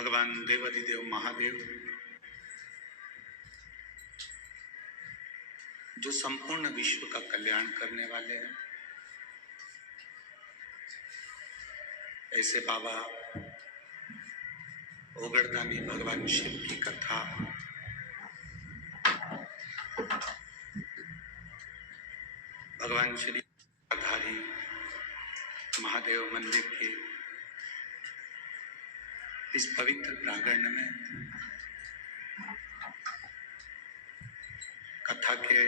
भगवान देवाधिदेव महादेव जो संपूर्ण विश्व का कल्याण करने वाले हैं, ऐसे बाबा ओगड़दानी भगवान शिव की कथा भगवान श्री आधारी महादेव मंदिर के इस पवित्र प्रांगण में कथा के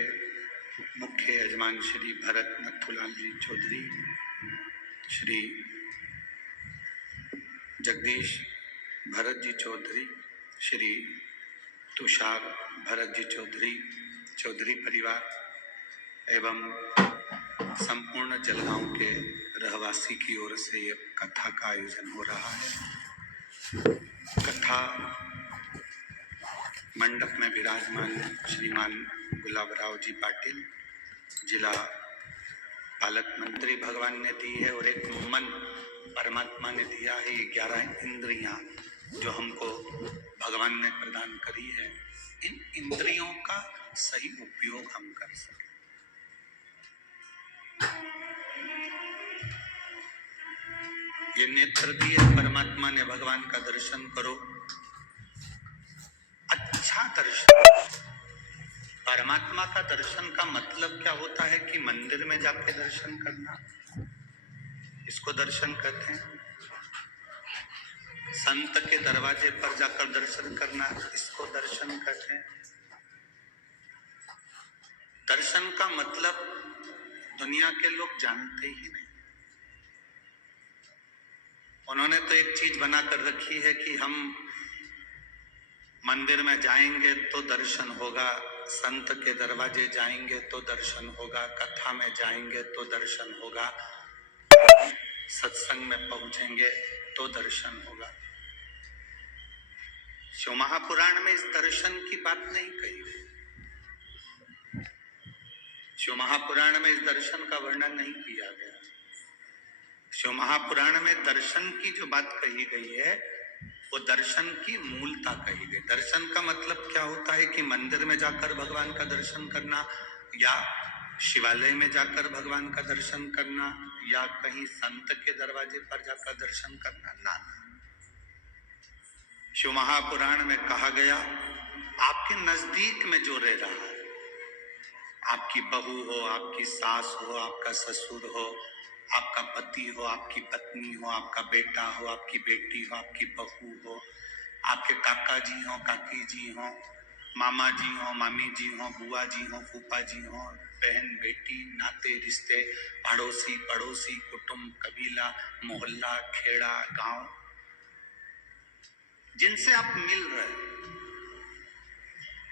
मुख्य यजमान श्री भरत नथुलाल जी चौधरी, श्री जगदीश भरत जी चौधरी, श्री तुषार भरत जी चौधरी, चौधरी परिवार एवं संपूर्ण जलगांव के रहवासी की ओर से ये कथा का आयोजन हो रहा है। कथा मंडप में विराजमान श्रीमान गुलाबराव जी पाटिल, जिला पालक मंत्री भगवान ने दी है और एक मन परमात्मा ने दिया है। 11 इंद्रियां जो हमको भगवान ने प्रदान करी है, इन इंद्रियों का सही उपयोग हम कर सकें। ये नेत्र दिए परमात्मा ने, भगवान का दर्शन करो, अच्छा दर्शन। परमात्मा का दर्शन का मतलब क्या होता है कि मंदिर में जाके दर्शन करना, इसको दर्शन कहते हैं। संत के दरवाजे पर जाकर दर्शन करना, इसको दर्शन कहते हैं। दर्शन का मतलब दुनिया के लोग जानते ही नहीं। उन्होंने तो एक चीज बनाकर रखी है कि हम मंदिर में जाएंगे तो दर्शन होगा, संत के दरवाजे जाएंगे तो दर्शन होगा, कथा में जाएंगे तो दर्शन होगा, सत्संग में पहुंचेंगे तो दर्शन होगा। शिव महापुराण में इस दर्शन की बात नहीं कही गई। शिव महापुराण में इस दर्शन का वर्णन नहीं किया गया। शिव महापुराण में दर्शन की जो बात कही गई है वो दर्शन की मूलता कही गई। दर्शन का मतलब क्या होता है कि मंदिर में जाकर भगवान का दर्शन करना, या शिवालय में जाकर भगवान का दर्शन करना, या कहीं संत के दरवाजे पर जाकर दर्शन करना, ना। शिव महापुराण में कहा गया, आपके नजदीक में जो रह रहा है, आपकी बहू हो, आपकी सास हो, आपका ससुर हो, आपका पति हो, आपकी पत्नी हो, आपका बेटा हो, आपकी बेटी हो, आपकी बहू हो, आपके काका जी हो, काकी जी हो, मामा जी हो, मामी जी हो, बुआ जी हो, फूफा जी हो, बहन बेटी, नाते रिश्ते, अड़ोसी पड़ोसी, कुटुंब, कबीला, मोहल्ला, खेड़ा, गांव, जिनसे आप मिल रहे।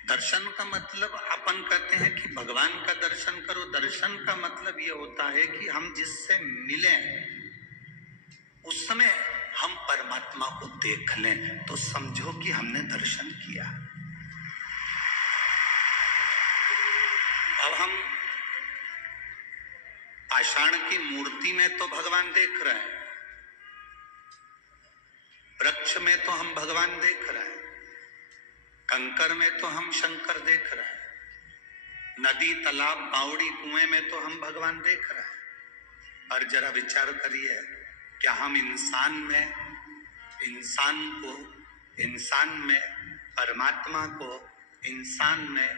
दर्शन का मतलब अपन कहते हैं कि भगवान का दर्शन करो। दर्शन का मतलब यह होता है कि हम जिससे मिले उस समय हम परमात्मा को देख लें तो समझो कि हमने दर्शन किया। अब हम पाषाण की मूर्ति में तो भगवान देख रहे हैं, वृक्ष में तो हम भगवान देख रहे हैं, कंकर में तो हम शंकर देख रहे हैं, नदी तालाब बावड़ी कुएं में तो हम भगवान देख रहे हैं। और जरा विचार करिए, क्या हम इंसान में परमात्मा को, इंसान में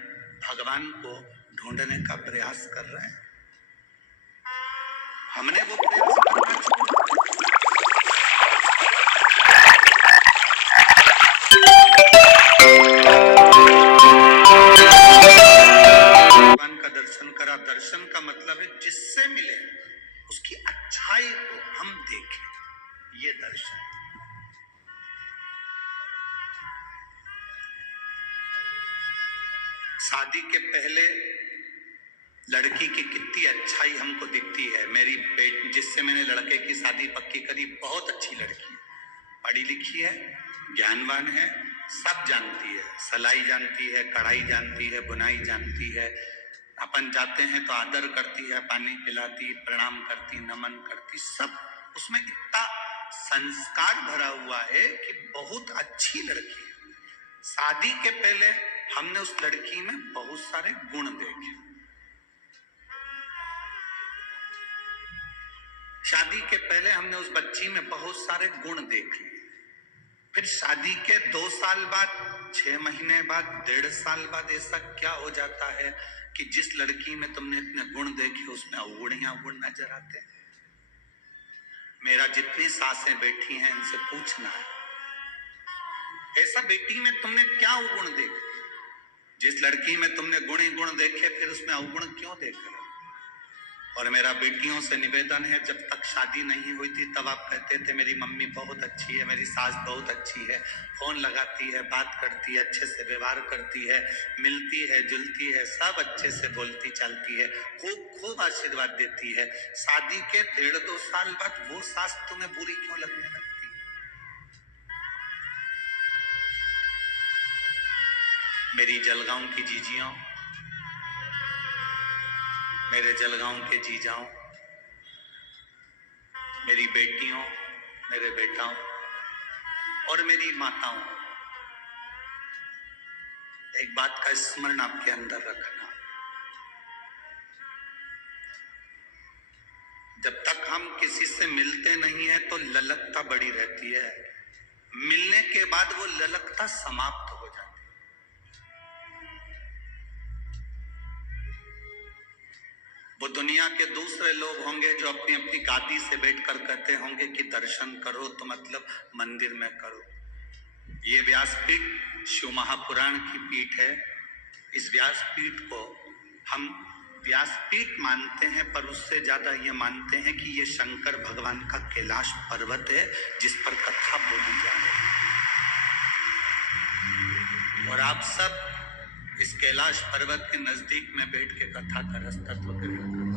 भगवान को ढूंढने का प्रयास कर रहे हैं? हमने वो प्रयास करना छोड़ भगवान का दर्शन करा। दर्शन का मतलब है जिससे मिले उसकी अच्छाई को हम देखें, ये दर्शन। शादी के पहले लड़की की कितनी अच्छाई हमको दिखती है। मेरी बेटी, जिससे मैंने लड़के की शादी पक्की करी, बहुत अच्छी लड़की है, पढ़ी लिखी है, ज्ञानवान है, सब जानती है, सिलाई जानती है, कढ़ाई जानती है, बुनाई जानती है। अपन जाते हैं तो आदर करती है, पानी पिलाती, प्रणाम करती, नमन करती, सब उसमें इतना संस्कार भरा हुआ है कि बहुत अच्छी लड़की है। शादी के पहले हमने उस लड़की में बहुत सारे गुण देखे। शादी के पहले हमने उस बच्ची में बहुत सारे गुण देख लिए। फिर शादी के 2 साल बाद, 6 महीने बाद, 1.5 साल बाद ऐसा क्या हो जाता है कि जिस लड़की में तुमने इतने गुण देखे उसमें अवगुण ही अवगुण नजर आते हैं। मेरा जितनी सासें बैठी हैं इनसे पूछना है, ऐसा बेटी में तुमने क्या अवगुण देखे? जिस लड़की में तुमने गुण ही गुण देखे फिर उसमें अवगुण क्यों देख रहे हो? और मेरा बेटियों से निवेदन है, जब तक शादी नहीं हुई थी तब आप कहते थे मेरी मम्मी बहुत अच्छी है, मेरी सास बहुत अच्छी है, फोन लगाती है, बात करती है, अच्छे से व्यवहार करती है, मिलती है, जुलती है, सब अच्छे से बोलती चालती है, खूब खूब आशीर्वाद देती है। शादी के 1.5-2 साल बाद वो सास तुम्हें बुरी क्यों लगने लगती? मेरी जलगांव की जीजियों, मेरे जलगांव के जीजाओं, मेरी बेटियों, मेरे बेटाओं और मेरी माताओं, एक बात का स्मरण आपके अंदर रखना, जब तक हम किसी से मिलते नहीं है तो ललकता बड़ी रहती है, मिलने के बाद वो ललकता समाप्त हो जाती है। वो दुनिया के दूसरे लोग होंगे जो अपनी अपनी गादी से बैठकर कहते होंगे कि दर्शन करो तो मतलब मंदिर में करो। ये व्यासपीठ शिव महापुराण की पीठ है। इस व्यासपीठ को हम व्यासपीठ मानते हैं, पर उससे ज्यादा ये मानते हैं कि ये शंकर भगवान का कैलाश पर्वत है जिस पर कथा बोली जा रही है। और आप सब इस कैलाश पर्वत के नजदीक में बैठ के कथा का रसतत्व ग्रहण करो।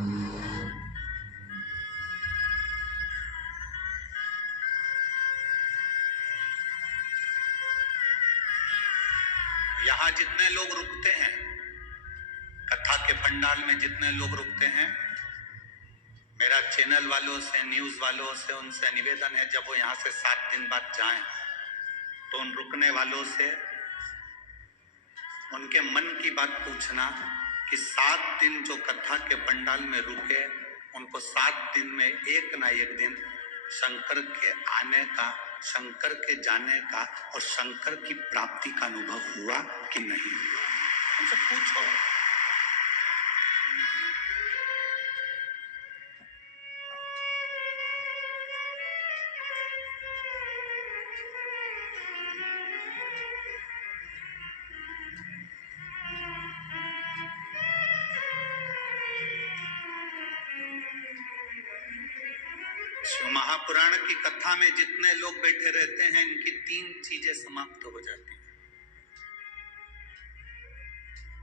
यहाँ जितने लोग रुकते हैं, कथा के पंडाल में जितने लोग रुकते हैं, मेरा चैनल वालों से, न्यूज वालों से उनसे निवेदन है, जब वो यहाँ से 7 दिन बाद जाएं तो उन रुकने वालों से उनके मन की बात पूछना कि 7 दिन जो कथा के पंडाल में रुके, उनको 7 दिन में एक ना एक दिन शंकर के आने का, शंकर के जाने का और शंकर की प्राप्ति का अनुभव हुआ कि नहीं हुआ? उनसे पूछो। शिव महापुराण की कथा में जितने लोग बैठे रहते हैं, इनकी 3 चीजें समाप्त हो जाती हैं।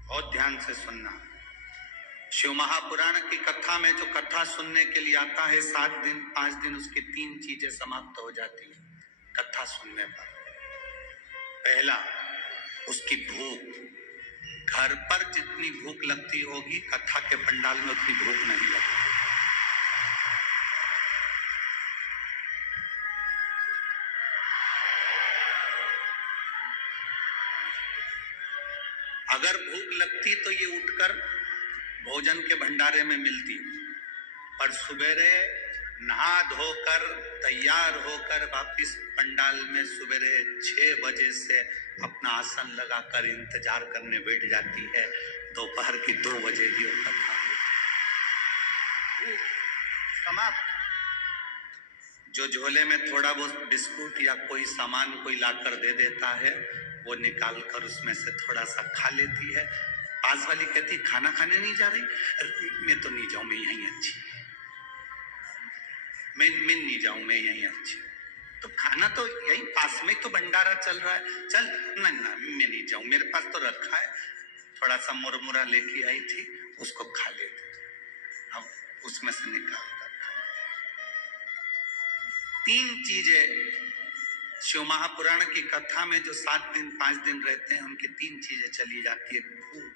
बहुत ध्यान से सुनना। शिव महापुराण की कथा में जो कथा सुनने के लिए आता है 7 दिन 5 दिन, उसकी 3 चीजें समाप्त हो जाती हैं कथा सुनने पर। पहला, उसकी भूख। घर पर जितनी भूख लगती होगी कथा के पंडाल में उतनी भूख नहीं लगती। अगर भूख लगती तो ये उठकर भोजन के भंडारे में मिलती, पर सवेरे नहा धोकर तैयार होकर वापिस पंडाल में सवेरे 6 बजे से अपना आसन लगाकर इंतजार करने बैठ जाती है। दोपहर की 2 बजे की कथा समाप्त। जो झोले में थोड़ा बहुत बिस्कुट या कोई सामान कोई लाकर दे देता है, वो निकाल कर उसमें से थोड़ा सा खा लेती है। पास वाली कहती खाना खाने नहीं जा रही? मैं तो नहीं जाऊं, मैं यहीं अच्छी, मैं नहीं जाऊं, मैं यहीं अच्छी। तो खाना तो यहीं पास में तो भंडारा चल रहा है, चल ना ना मैं नहीं जाऊं, मेरे पास तो रखा है, थोड़ा सा मुरमुरा लेके आई थी उसको खा लेते, अब उसमें से निकाल कर खा। 3 चीजें शिव महापुराण की कथा में जो 7 दिन 5 दिन रहते हैं, उनकी 3 चीजें चली जाती है। भूख,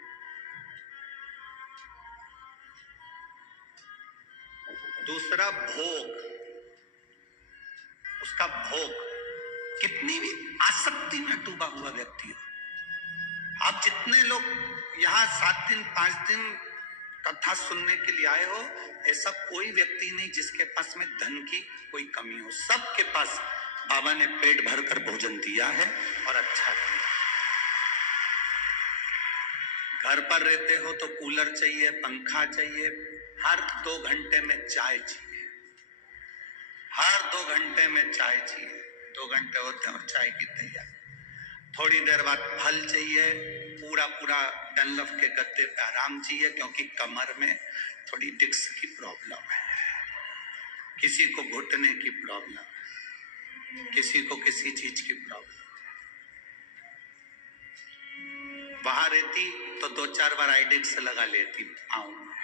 दूसरा भोग, उसका भोग, कितनी भी आसक्ति में डूबा हुआ व्यक्ति हो, आप जितने लोग यहाँ 7 दिन 5 दिन कथा सुनने के लिए आए हो, ऐसा कोई व्यक्ति नहीं जिसके पास में धन की कोई कमी हो। सबके पास बाबा ने पेट भरकर भोजन दिया है और अच्छा दिया। घर पर रहते हो तो कूलर चाहिए, पंखा चाहिए, हर 2 घंटे में चाय चाहिए, हर 2 घंटे में चाय चाहिए। 2 घंटे होते हैं और चाय की तैयारी। थोड़ी देर बाद फल चाहिए, पूरा पूरा डनलफ के गद्दे पे आराम चाहिए, क्योंकि कमर में थोड़ी डिस्क की प्रॉब्लम है, किसी को घुटने की प्रॉब्लम है, किसी को किसी चीज की प्रॉब्लम। वहां रहती तो 2-4 बार आइडेक्स लगा लेती पाँव में।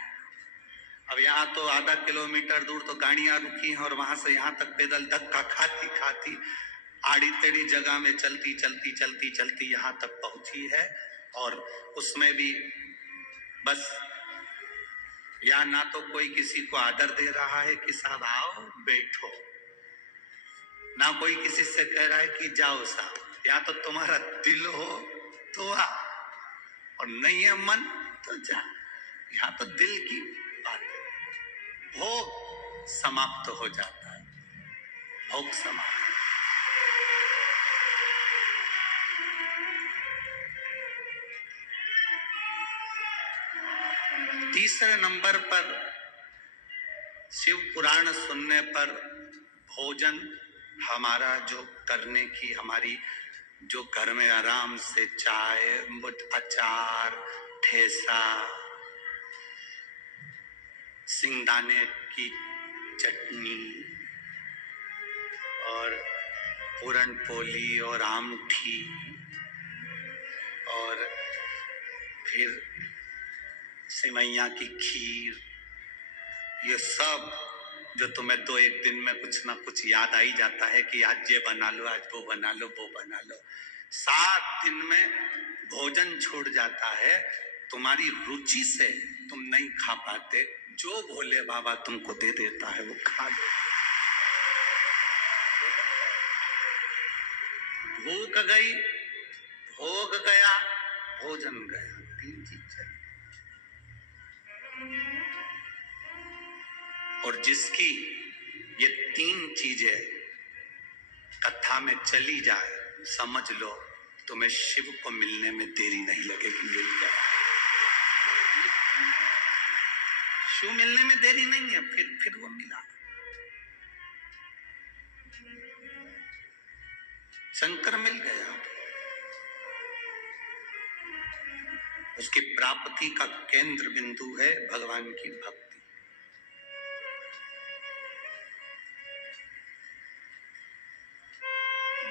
अब यहाँ तो आधा किलोमीटर दूर तो गाड़ियां रुकी हैं और वहां से यहाँ तक पैदल धक्का खाती खाती आड़ी टेढ़ी जगह में चलती चलती चलती चलती यहाँ तक पहुंची है। और उसमें भी बस यहाँ ना तो कोई किसी को आदर दे रहा है कि साहब आओ बैठो, ना कोई किसी से कह रहा है कि जाओ साहब। यहाँ तो तुम्हारा दिल हो तो आ, और नहीं है मन तो जा। यहाँ तो दिल की बात है। भोग समाप्त हो जाता है, भोग समाप्त। तीसरे नंबर पर शिव पुराण सुनने पर भोजन हमारा जो करने की, हमारी जो घर में आराम से चाय, अचार, ठेसा, सिंगदाने की चटनी और पूरन पोली और आमठी और फिर सिमैया की खीर, ये सब जो तुम्हें 2-1 दिन में कुछ ना कुछ याद आ ही जाता है कि आज ये बना लो, आज वो बना लो, वो बना लो। 7 दिन में भोजन छूट जाता है, तुम्हारी रुचि से तुम नहीं खा पाते, जो भोले बाबा तुमको दे देता है वो खा लो। भूख गई, भोग गया, भोजन गया, 3 चीज चली। और जिसकी ये 3 चीजें कथा में चली जाए, समझ लो तुम्हें शिव को मिलने में देरी नहीं लगेगी, मिल गया। शिव मिलने में देरी नहीं है, फिर वो मिला। शंकर मिल गया। उसकी प्राप्ति का केंद्र बिंदु है भगवान की भक्ति।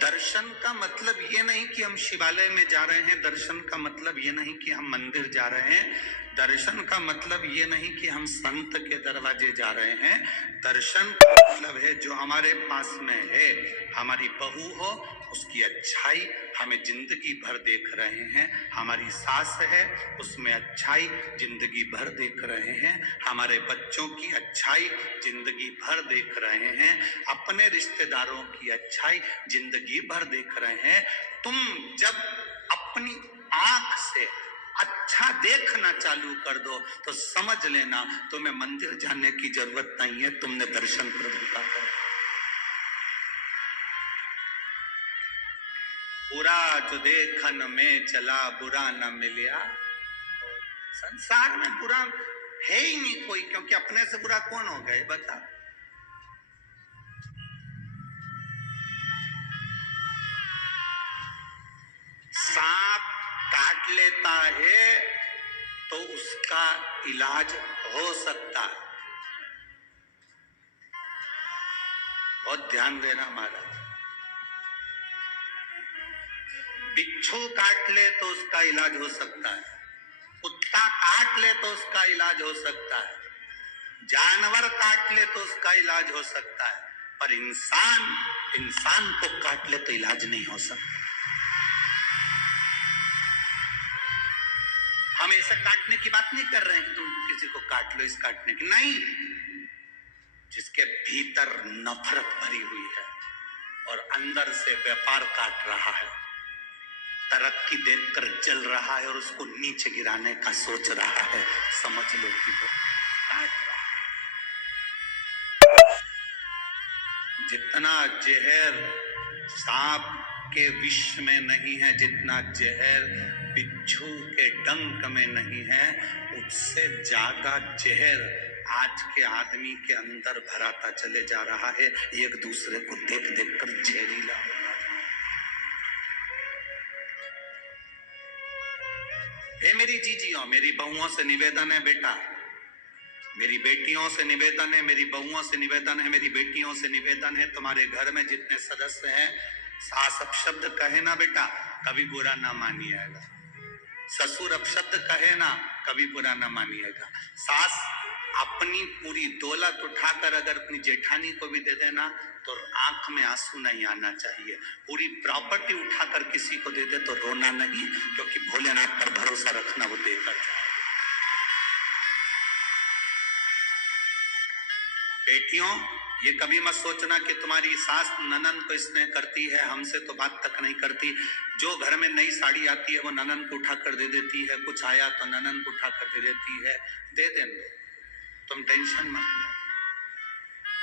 दर्शन का मतलब ये नहीं कि हम शिवालय में जा रहे हैं, दर्शन का मतलब ये नहीं कि हम मंदिर जा रहे हैं, दर्शन का मतलब ये नहीं कि हम संत के दरवाजे जा रहे हैं। दर्शन का मतलब है जो हमारे पास में है, हमारी बहू हो उसकी अच्छाई हमें जिंदगी भर देख रहे हैं, हमारी सास है उसमें अच्छाई जिंदगी भर देख रहे हैं, हमारे बच्चों की अच्छाई जिंदगी भर देख रहे हैं, अपने रिश्तेदारों की अच्छाई जिंदगी भर देख रहे हैं। तुम जब अपनी आंख से अच्छा देखना चालू कर दो तो समझ लेना तुम्हें मंदिर जाने की जरूरत नहीं है, तुमने दर्शन प्रभु का कर। बुरा जो देखन में चला बुरा न मिलिया। संसार में बुरा है ही नहीं कोई, क्योंकि अपने से बुरा कौन हो गए बता। सांप काट लेता है तो उसका इलाज हो सकता है, बहुत ध्यान देना महाराज। बिच्छू काट ले तो उसका इलाज हो सकता है, कुत्ता काट ले तो उसका इलाज हो सकता है, जानवर काट ले तो उसका इलाज हो सकता है, पर इंसान को काट ले तो इलाज नहीं हो सकता। हम ऐसा काटने की बात नहीं कर रहे हैं कि तुम किसी को काट लो, इस काटने की नहीं, जिसके भीतर नफरत भरी हुई है, और अंदर से व्यापार काट रहा है, तरक्की देखकर जल रहा है और उसको नीचे गिराने का सोच रहा है। समझ लो कि वो काट रहा है। जितना जहर सांप के विष में नहीं है, जितना जहर बिच्छू के डंक में नहीं है, उससे ज्यादा जहर आज के आदमी के अंदर भराता चले जा रहा है। एक दूसरे को देख देख कर जहरीला होता है। हे मेरी जीजियों, मेरी बहुओं से निवेदन है बेटा, मेरी बेटियों से निवेदन है, मेरी बहुओं से निवेदन है, मेरी बेटियों से निवेदन है, तुम्हारे घर में जितने सदस्य हैं, सास अपशब्द कहे ना बेटा, कभी बुरा ना मानिएगा। ससुर अपशब्द कहे ना, कभी बुरा ना मानिएगा। सास अपनी पूरी दौलत उठाकर अगर अपनी जेठानी को भी दे देना तो आंख में आंसू नहीं आना चाहिए। पूरी प्रॉपर्टी उठाकर किसी को दे दे तो रोना नहीं, क्योंकि भोलेनाथ पर भरोसा रखना, वो देकर जाए। बेटियों, ये कभी मत सोचना कि तुम्हारी सास ननन को स्नेह करती है, हमसे तो बात तक नहीं करती। जो घर में नई साड़ी आती है वो ननन को उठाकर दे देती है, कुछ आया तो ननन को उठाकर दे देती है। दे देना, तुम टेंशन मत लो।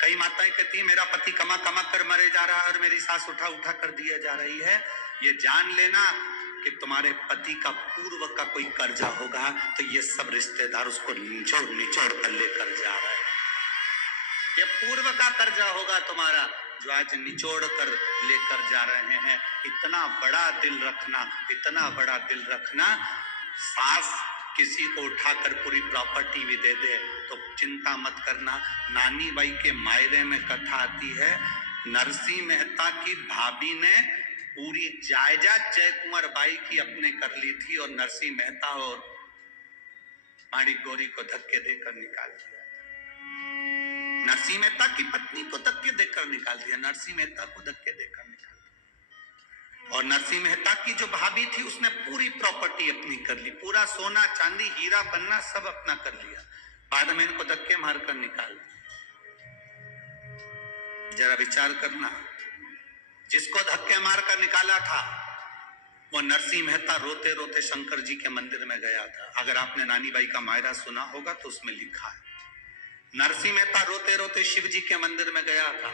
कई माताएं कहती है मेरा पति कमा कमा कर मरे जा रहा है और मेरी सास उठा उठा कर दिया जा रही है। ये जान लेना कि तुम्हारे पति का पूर्व का कोई कर्जा होगा, तो ये सब रिश्तेदार उसको निचोड़ निचोड़ कर लेकर जा रहे हैं। ये पूर्व का कर्जा होगा तुम्हारा, जो आज निचोड़ कर लेकर जा रहे हैं। इतना बड़ा दिल रखना, इतना बड़ा दिल रखना। सास किसी को उठाकर पूरी प्रॉपर्टी भी दे दे तो चिंता मत करना। नानी बाई के मायरे में कथा आती है, नरसिंह मेहता की भाभी ने पूरी जायदाद जय कुंवर बाई की अपने कर ली थी और नरसिंह मेहता और माणिक गौरी को धक्के देकर निकाल दिया। नरसिंह मेहता की पत्नी को धक्के देकर निकाल दिया, नरसिंह मेहता को धक्के देकर निकाल दिया। और नरसिंह मेहता की जो भाभी थी उसने पूरी प्रॉपर्टी अपनी कर ली, पूरा सोना चांदी हीरा पन्ना सब अपना कर लिया, बाद में इनको धक्के मारकर निकाल दिया। जरा विचार करना, जिसको धक्के मारकर निकाला था वो नरसिंह मेहता रोते रोते शंकर जी के मंदिर में गया था। अगर आपने नानी बाई का मायरा सुना होगा तो उसमें लिखा है, नरसिंह मेहता रोते रोते शिव जी के मंदिर में गया था।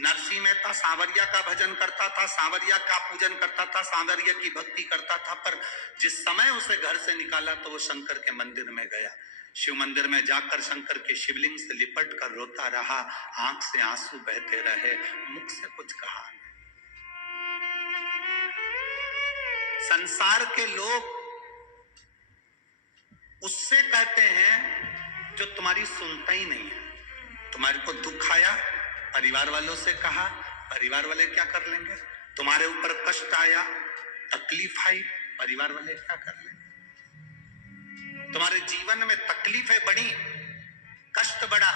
नरसिंह मेहता सांवरिया का भजन करता था, सांवरिया का पूजन करता था, सांवरिया की भक्ति करता था, पर जिस समय उसे घर से निकाला तो वो शंकर के मंदिर में गया। शिव मंदिर में जाकर शंकर के शिवलिंग से लिपट कर रोता रहा, आंख से आंसू बहते रहे, मुख से कुछ कहा नहीं। संसार के लोग उससे कहते हैं जो तुम्हारी सुनता ही नहीं है। तुम्हारे को दुख आया, परिवार वालों से कहा, परिवार वाले क्या कर लेंगे? तुम्हारे ऊपर कष्ट आया, तकलीफ आई, परिवार वाले क्या कर लेंगे? तुम्हारे जीवन में तकलीफें बढ़ी, कष्ट बढ़ा,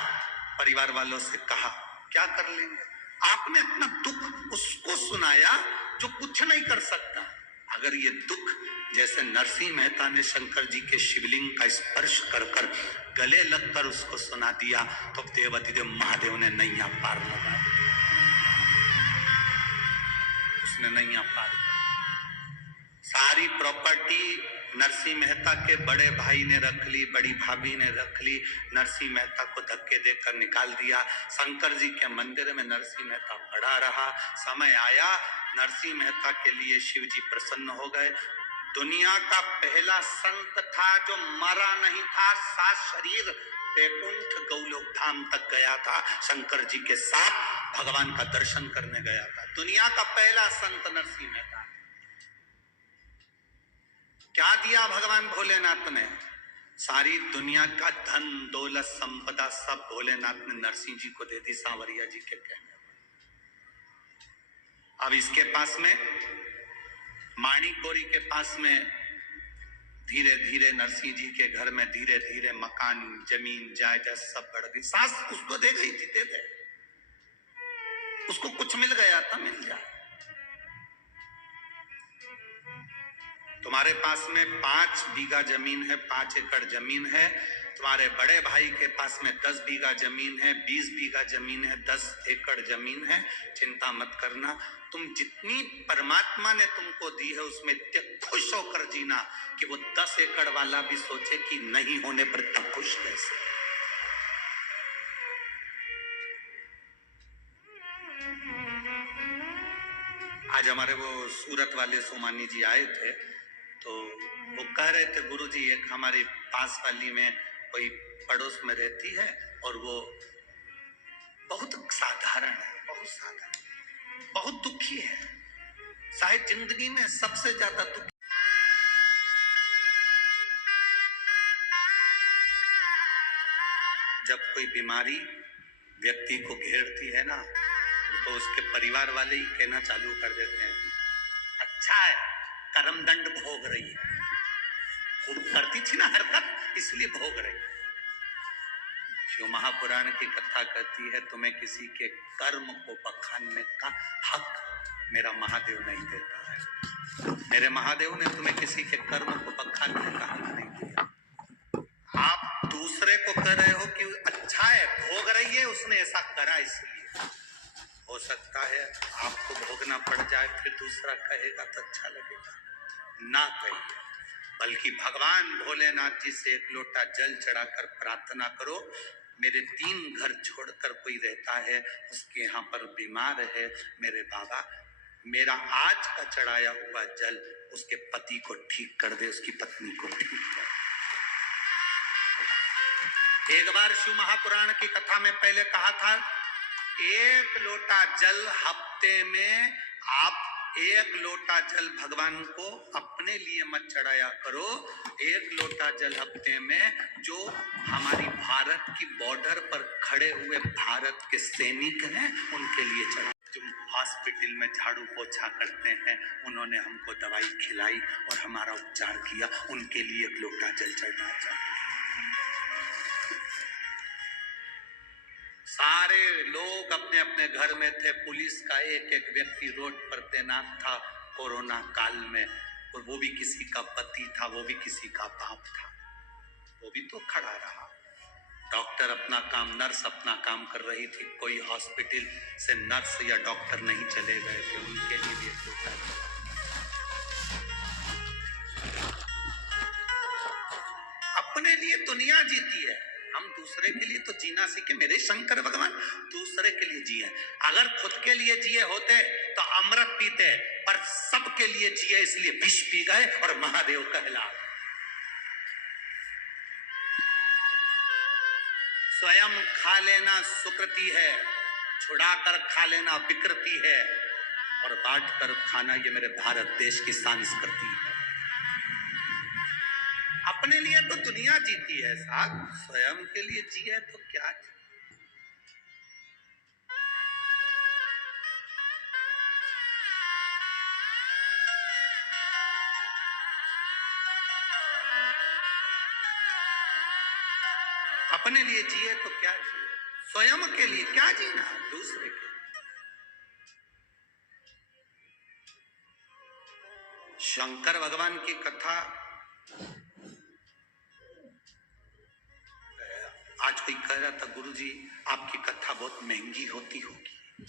परिवार वालों से कहा, क्या कर लेंगे? आपने अपना दुख उसको सुनाया जो कुछ नहीं कर सकता। अगर ये दुख जैसे नरसिंह मेहता ने शंकर जी के शिवलिंग का स्पर्श कर कर गले लगकर उसको सुना दिया तो देवाधिदेव महादेव ने नैया पार लगा दी, उसने नैया पार कर। सारी प्रॉपर्टी नरसिंह मेहता के बड़े भाई ने रख ली, बड़ी भाभी ने रख ली, नरसिंह मेहता को धक्के देकर निकाल दिया। शंकर जी के मंदिर में नरसिंह मेहता पड़ा रहा। समय आया, नरसिंह मेहता के लिए शिव जी प्रसन्न हो गए। दुनिया का पहला संत था जो मरा नहीं था, सात शरीर वैकुंठ गौलोक धाम तक गया था, शंकर जी के साथ भगवान का दर्शन करने गया था। दुनिया का पहला संत नरसिंह मेहता। क्या दिया भगवान भोलेनाथ ने? सारी दुनिया का धन दौलत संपदा सब भोलेनाथ ने नरसिंह जी को दे दी, सांवरिया जी के कहने पर। अब इसके पास में, माणिक गौरी के पास में, धीरे धीरे नरसिंह जी के घर में धीरे धीरे मकान जमीन जायदाद सब बढ़ गई। सास उसको दे गई थी, दे दे, उसको कुछ मिल गया था, मिल जाए। तुम्हारे पास में 5 बीघा जमीन है, 5 एकड़ जमीन है, तुम्हारे बड़े भाई के पास में 10 बीघा जमीन है, 20 बीघा जमीन है, 10 एकड़ जमीन है, चिंता मत करना। तुम जितनी परमात्मा ने तुमको दी है उसमें इतने खुश होकर जीना कि वो 10 एकड़ वाला भी सोचे कि नहीं होने पर इतना खुश कैसे। आज हमारे वो सूरत वाले सोमानी जी आए थे, तो वो कह रहे थे गुरुजी एक हमारी पास वाली में कोई पड़ोस में रहती है और वो बहुत साधारण है, बहुत साधारण, बहुत दुखी है, शायद जिंदगी में सबसे ज्यादा दुखी। जब कोई बीमारी व्यक्ति को घेरती है ना, तो उसके परिवार वाले ही कहना चालू कर देते हैं, अच्छा है कर्मदंड भोग रही है, खूब करती थी ना हरकत इसलिए भोग रही है। शिव महापुराण की कथा कहती है तुम्हें किसी के कर्म को बखानने का हक मेरा महादेव नहीं देता है। मेरे महादेव ने तुम्हें किसी के कर्म को बखानने का हक नहीं दिया। आप दूसरे को कह रहे हो कि अच्छा है भोग रही है, उसने ऐसा करा इसलिए। हो सकता है आपको भोगना पड़ जाए, फिर दूसरा कहेगा तो अच्छा लगेगा। ना कहिए, बल्कि भगवान भोलेनाथ जी से एक लोटा जल चढ़ाकर प्रार्थना करो, मेरे 3 घर छोड़कर कोई रहता है, उसके यहाँ पर बीमार है, मेरे बाबा मेरा आज का चढ़ाया हुआ जल उसके पति को ठीक कर दे, उसकी पत्नी को ठीक कर दे। एक बार शिव महापुराण की कथा में पहले कहा था, 1 लोटा जल हफ्ते में आप 1 लोटा जल भगवान को अपने लिए मत चढ़ाया करो, 1 लोटा जल हफ्ते में जो हमारी भारत की बॉर्डर पर खड़े हुए भारत के सैनिक हैं उनके लिए चढ़ा। जो हॉस्पिटल में झाड़ू पोछा करते हैं, उन्होंने हमको दवाई खिलाई और हमारा उपचार किया, उनके लिए 1 लोटा जल चढ़ना चाहिए। सारे लोग अपने अपने घर में थे, पुलिस का एक एक व्यक्ति रोड पर तैनात था कोरोना काल में, और वो भी किसी का पति था, वो भी किसी का बाप था, वो भी तो खड़ा रहा। डॉक्टर अपना काम, नर्स अपना काम कर रही थी, कोई हॉस्पिटल से नर्स या डॉक्टर नहीं चले गए थे, उनके लिए भी एक लोटा जल। अपने लिए दुनिया जीती है, हम दूसरे के लिए तो जीना सीखे। मेरे शंकर भगवान दूसरे के लिए जिए, अगर खुद के लिए जिए होते तो अमृत पीते, पर सबके लिए जिए इसलिए विष पी गए और महादेव कहला। स्वयं खा लेना सुकृति है, छुड़ाकर खा लेना विकृति है, और बांट कर खाना ये मेरे भारत देश की संस्कृति है। अपने लिए तो दुनिया जीती है साहब, स्वयं के लिए जिए तो क्या। अपने लिए जिए तो क्या जिए, स्वयं के लिए क्या जीना, दूसरे के लिए। शंकर भगवान की कथा आज कोई कह रहा था गुरुजी आपकी कथा बहुत महंगी होती होगी,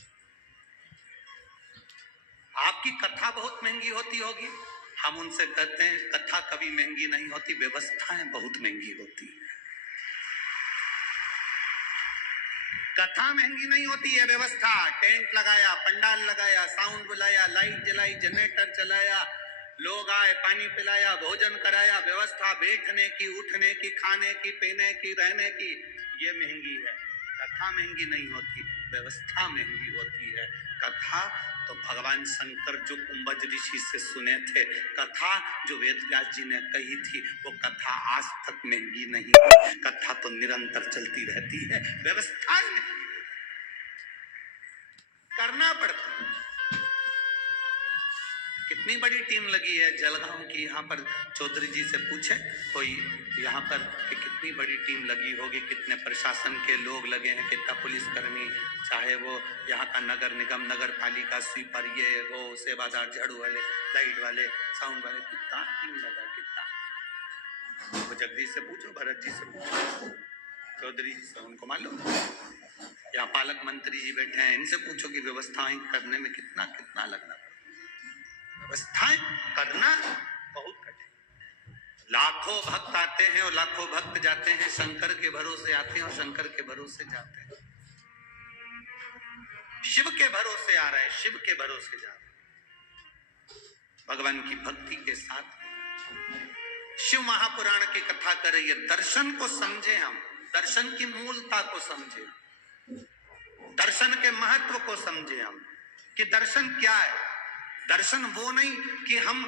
आपकी कथा बहुत महंगी होती होगी। हम उनसे कहते हैं कथा कभी महंगी नहीं होती, व्यवस्थाएं बहुत महंगी होती है। कथा महंगी नहीं होती है व्यवस्था, टेंट लगाया, पंडाल लगाया, साउंड बुलाया, लाइट जलाई, जनरेटर चलाया, लोग आए, पानी पिलाया, भोजन कराया, व्यवस्था बैठने की, उठने की, खाने की, पीने की, रहने की, ये महंगी है। कथा महंगी नहीं होती, व्यवस्था महंगी होती है। कथा तो भगवान शंकर जो कुंभज ऋषि से सुने थे, कथा जो वेदव्यास जी ने कही थी, वो कथा आज तक महंगी नहीं है। कथा तो निरंतर चलती रहती है, व्यवस्थाएं नहीं करना पड़ता है। कितनी बड़ी टीम लगी है जलगांव की, यहाँ पर चौधरी जी से पूछे कोई यहाँ पर कि कितनी बड़ी टीम लगी होगी, कितने प्रशासन के लोग लगे हैं, कितना पुलिसकर्मी, चाहे वो यहाँ का नगर निगम, नगर पालिका, स्वीपर, ये वो सेवादार, झाड़ू वाले, लाइट वाले, साउंड वाले, कितना टीम लगा, कितना। वो जगदीश से पूछो, भरत जी से पूछो, चौधरी जी से, उनको मालूम। या पालक मंत्री जी बैठे हैं, इनसे पूछो कि व्यवस्थाएं करने में कितना कितना लगना। व्यवस्थाएं करना बहुत कठिन। लाखों भक्त आते हैं और लाखों भक्त जाते हैं, शंकर के भरोसे आते हैं और शंकर के भरोसे जाते हैं। शिव के भरोसे आ रहे हैं, शिव के भरोसे जा रहे हैं। भगवान की भक्ति के साथ शिव महापुराण की कथा कर रही है। दर्शन को समझे हम, दर्शन की मूलता को समझे, दर्शन के महत्व को समझे हम कि दर्शन क्या है। दर्शन वो नहीं कि हम,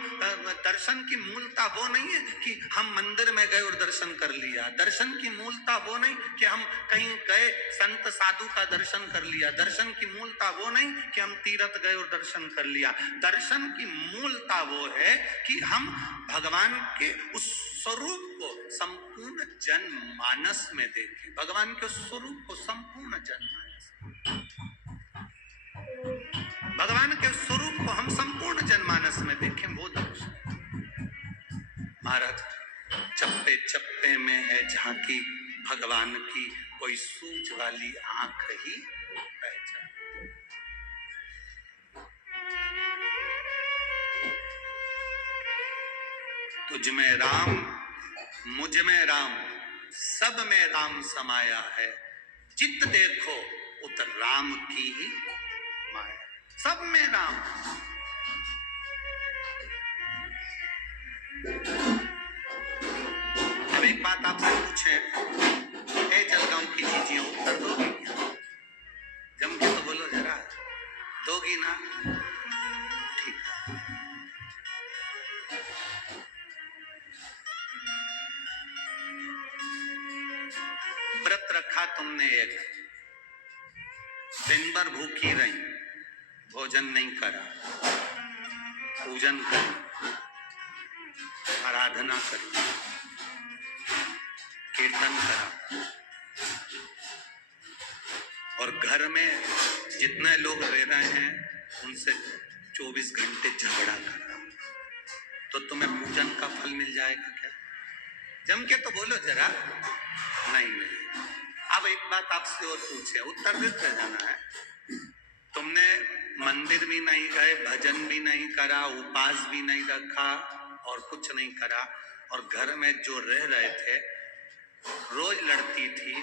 दर्शन की मूलता वो नहीं है कि हम मंदिर में गए और दर्शन कर लिया। दर्शन की मूलता वो नहीं कि हम कहीं गए संत साधु का दर्शन कर लिया। दर्शन की मूलता वो नहीं कि हम तीर्थ गए और दर्शन कर लिया। दर्शन की मूलता वो है कि हम भगवान के उस स्वरूप को संपूर्ण जनमानस में देखें। भगवान के उस स्वरूप को संपूर्ण जनमानस, भगवान के स्वरूप को हम संपूर्ण जनमानस में देखें, वो दर्शन। महाराज, चप्पे चप्पे में है झांकी भगवान की, कोई सूझ वाली आंख ही पहचान। तुझ में राम, मुझ में राम, सब में राम समाया है। चित्त देखो उत राम की ही माया, सब में राम। अब एक बात आपसे पूछे, ए जलगांव की चीजें उत्तर दोगी क्या? जम के तो बोलो जरा, दोगी ना? ठीक। व्रत रखा तुमने, एक दिन भर भूखी रही, भोजन नहीं करा, पूजन करी, आराधना करी, कीर्तन करा, और घर में जितने लोग रह रहे हैं उनसे 24 घंटे झगड़ा करा, तो तुम्हें पूजन का फल मिल जाएगा क्या? जम के तो बोलो जरा, नहीं मिलेगा। अब एक बात आपसे और पूछे, उत्तर देते जाना है। तुमने मंदिर भी नहीं गए, भजन भी नहीं करा, उपास भी नहीं रखा और कुछ नहीं करा, और घर में जो रह रहे थे रोज लड़ती थी।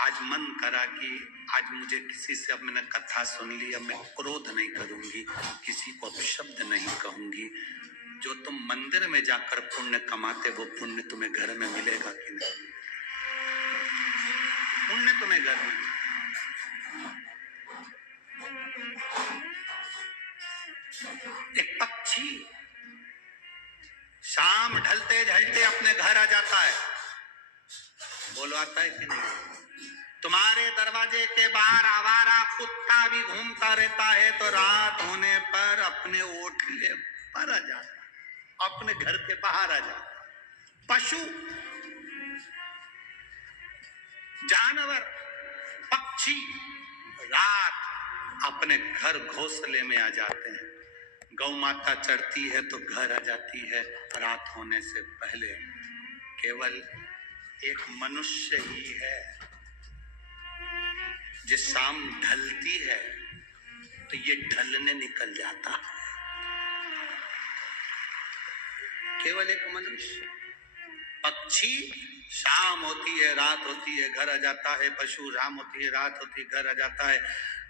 आज मन करा कि आज मुझे किसी से, अब मैंने कथा सुन ली, अब मैं क्रोध नहीं करूंगी, किसी को अपशब्द नहीं कहूंगी। जो तुम मंदिर में जाकर पुण्य कमाते, वो पुण्य तुम्हें घर में मिलेगा कि नहीं? पुण्य तुम्हें घर में। एक पक्षी शाम ढलते ढलते अपने घर आ जाता है, बोलो आता है कि नहीं? तुम्हारे दरवाजे के बाहर आवारा कुत्ता भी घूमता रहता है, तो रात होने पर अपने ओटले पर आ जाता, अपने घर के बाहर आ जाता। पशु, जानवर, पक्षी रात अपने घर घोंसले में आ जाते हैं। गौ माता चढ़ती है तो घर आ जाती है रात होने से पहले। केवल एक मनुष्य ही है जिस शाम ढलती है तो ये ढलने निकल जाता है। केवल एक मनुष्य। पक्षी शाम होती है रात होती है घर आ जाता है, पशु शाम होती है रात होती है घर आ जाता है,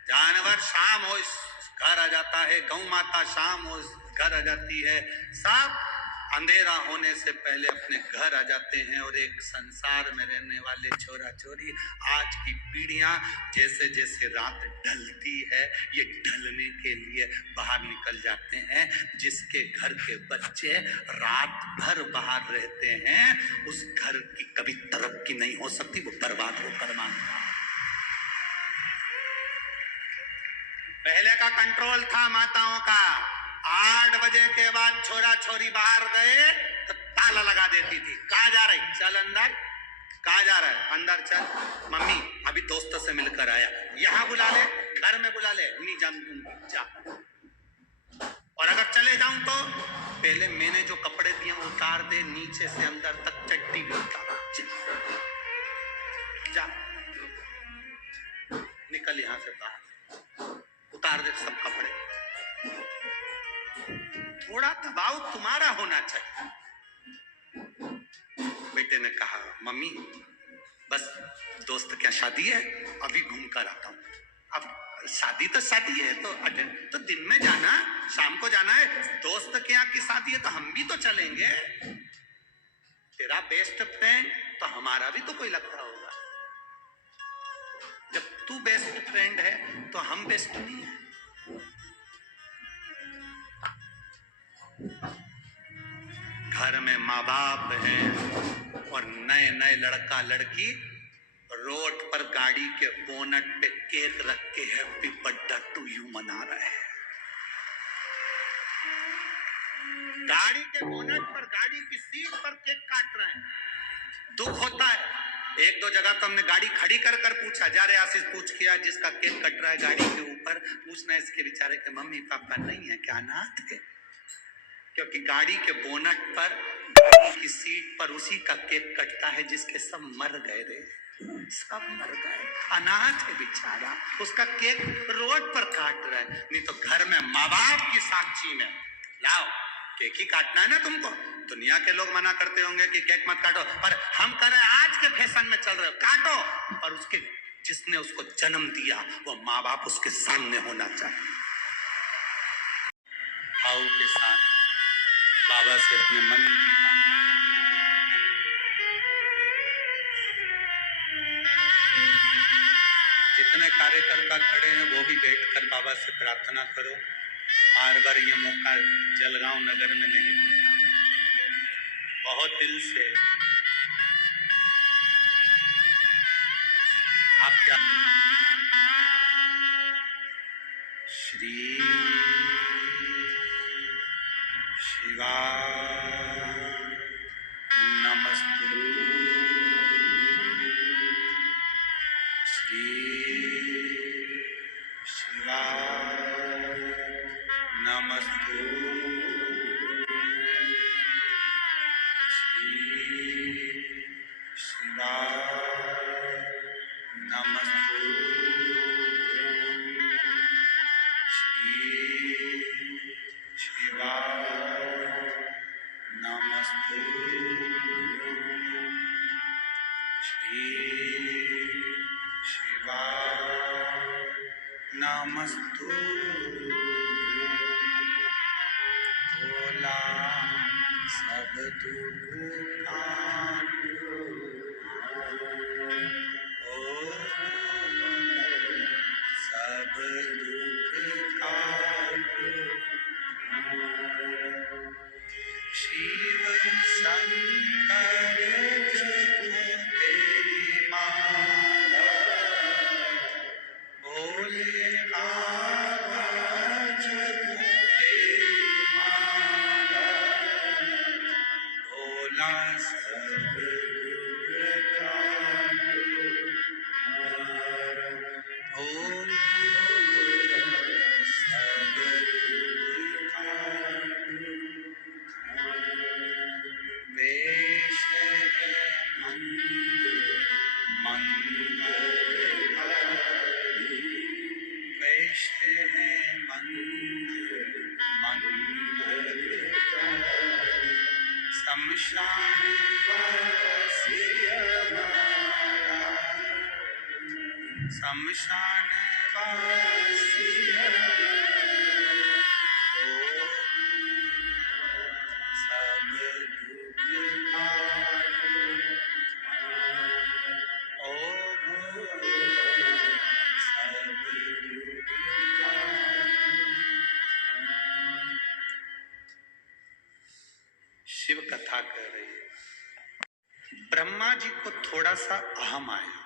जानवर शाम हो घर आ जाता है, गौ माता शाम हो घर आ जाती है। सब अंधेरा होने से पहले अपने घर आ जाते हैं। और एक संसार में रहने वाले छोरा छोरी, आज की पीढ़ियां जैसे जैसे रात ढलती है ये ढलने के लिए बाहर निकल जाते हैं। जिसके घर के बच्चे रात भर बाहर रहते हैं उस घर की कभी तरक्की नहीं हो सकती, वो बर्बाद होकर मानता। पहले का कंट्रोल था माताओं का, 8 बजे के बाद छोरा छोरी बाहर गए तो ताला लगा देती थी। कहाँ जा रही? चल अंदर। कहाँ जा रहा है? अंदर चल। मम्मी अभी दोस्तों से मिलकर आया, यहाँ बुला ले, घर में बुला ले, नहीं जानती जा। और अगर चले जाऊं तो पहले मैंने जो कपड़े दिए वो उतार दे, नीचे से अंदर तक चड्डी भी उतार। जा निकल यहां से बाहर, उतार दे सब कपड़े। थोड़ा दबाव तुम्हारा होना चाहिए। बेटे ने कहा मम्मी बस दोस्त क्या शादी है, अभी घूम कर आता हूं। अब शादी तो शादी है तो अटेंड तो दिन में जाना, शाम को जाना है। दोस्त के यहाँ की शादी है तो हम भी तो चलेंगे। तेरा बेस्ट फ्रेंड तो हमारा भी तो कोई लगता होगा। जब तू बेस्ट फ्रेंड है तो हम बेस्ट नहीं है। घर में माँ बाप हैं और नए नए लड़का लड़की रोड पर गाड़ी के बोनट पे केक रख के हैप्पी बर्थडे टू यू मना रहे हैं। गाड़ी के बोनट पर, गाड़ी की सीट पर केक काट रहे हैं। दुख होता है। एक दो जगह तो हमने गाड़ी खड़ी कर कर पूछा, जा रे आशीष पूछ किया जिसका केक कट रहा है गाड़ी के ऊपर, पूछना इसके बेचारे के मम्मी पापा नहीं है क्या, अनाथ है? क्योंकि गाड़ी के बोनट पर, गाड़ी की सीट पर उसी का केक कटता है जिसके सब मर गए रे, सब मर गए। अनाथ है बेचारा, उसका केक रोड पर काट रहा है। नहीं तो घर में माँ बाप की साक्षी में लाओ केक ही काटना है ना तुमको। दुनिया के लोग मना करते होंगे कि केक मत काटो, पर हम कह रहे हैं आज के फैशन में चल रहे हो, काटो। पर उसके जिसने उसको जन्म दिया वो माँ बाप उसके सामने होना चाहिए। भाव के साथ बाबा से अपने मन की बात, जितने कार्यकर्ता खड़े हैं वो भी बैठकर बाबा से प्रार्थना करो। बार बार ये मौका जलगांव नगर में नहीं मिलता। बहुत दिल से आप क्या श्री शिवाय नमस्तु, श्री शिवाय नमस्तु, श्री शिवाय नमस्तु, श्री शिवाय नमस्तु, श्री शिवाय नमस्तु। भोला सब दुख काटो, ओ सब दुख काटो। शिव शंकर जगो तेरी माला, भोले बाबा जगो तेरी माला, भोला सब दुख काटो। ओम सब दुख काटो। वेश है मंगलकारी, वेश है मंगलकारी। शमशान वासी हमारा, शमशान वासी सब दुख काटो। ओ सब दुख काटो। शिव कथा कह रही है। ब्रह्मा जी को थोड़ा सा अहम आया।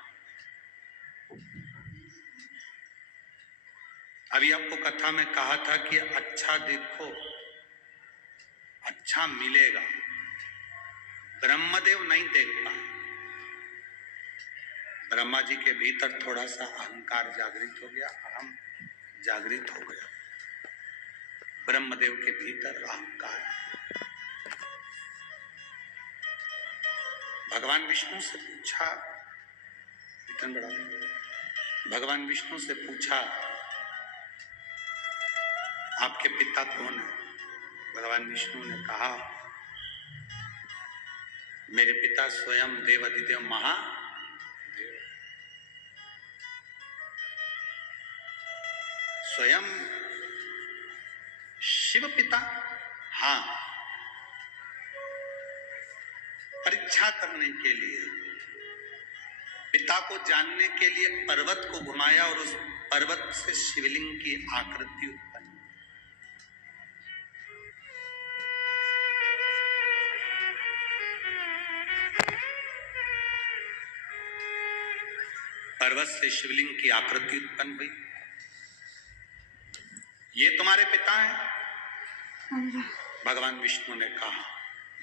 अभी आपको कथा में कहा था कि अच्छा देखो अच्छा मिलेगा। ब्रह्मदेव नहीं देख पाए। ब्रह्मा जी के भीतर थोड़ा सा अहंकार जागृत हो गया, अहम जागृत हो गया। ब्रह्मदेव के भीतर अहंकार, भगवान विष्णु से पूछा, रिटर्न बढ़ा, भगवान विष्णु से पूछा आपके पिता कौन है? भगवान विष्णु ने कहा मेरे पिता स्वयं देव अधिदेव महादेव, स्वयं शिव पिता। हाँ, परीक्षा करने के लिए, पिता को जानने के लिए पर्वत को घुमाया और उस पर्वत से शिवलिंग की आकृति उत्पन्न। पर्वत से शिवलिंग की आकृति उत्पन्न हुई। ये तुम्हारे पिता हैं? भगवान विष्णु ने कहा